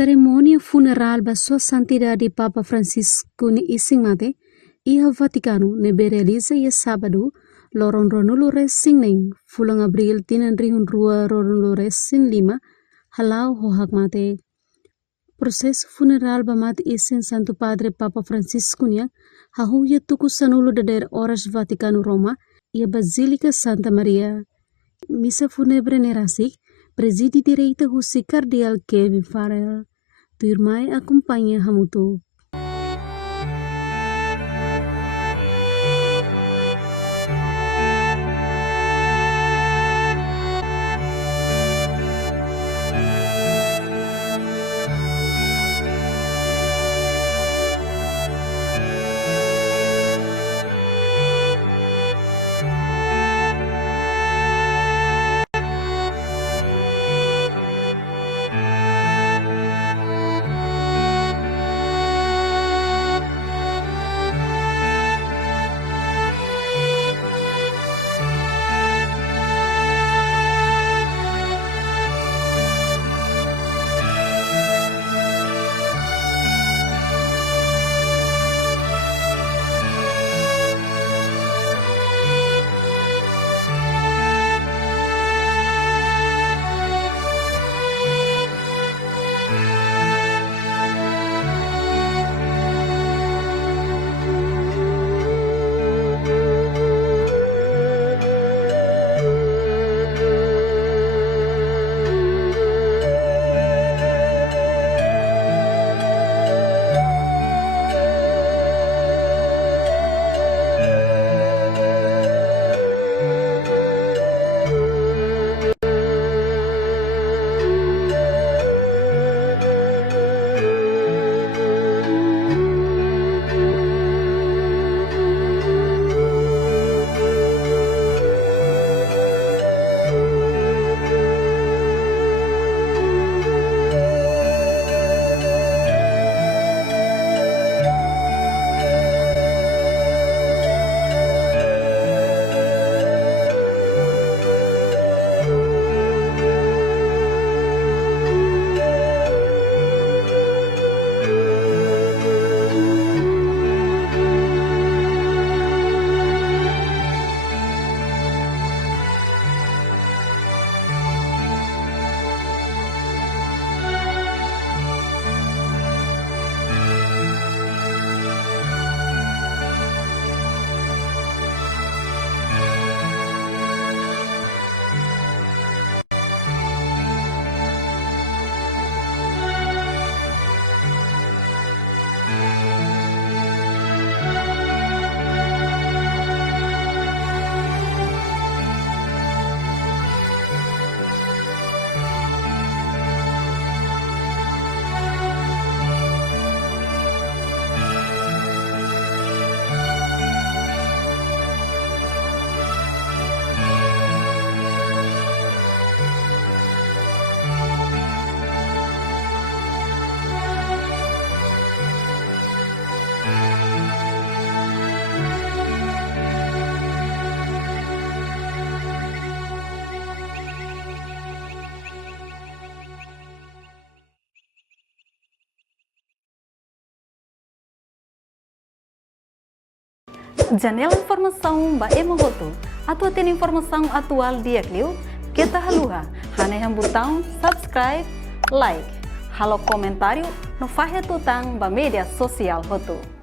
Cerimônia funeral da sua santidade Papa Francisco ni ising mate, ia Vaticano ne berrealiza ia sábado, loron ronulo resing neng, fulang abril tinan rihun rua ronulo resin lima, halau hohak mate. Proses funeral ba mate ising Santo Padre Papa Francisco nia, hahuya tuku sanulo da daerah Oras Vaticano Roma, ia Basílica Santa Maria. Misa funebre nerasik, presidi direita husi Cardeal Kevin Farrell. Turmai acompanha hamutu. Janela informação ba emohoto. Atua tem informação atual dia clio. Kita haluha. Hane yang botão subscribe, like. Halo comentário no fahe tutang ba media sosial hoto.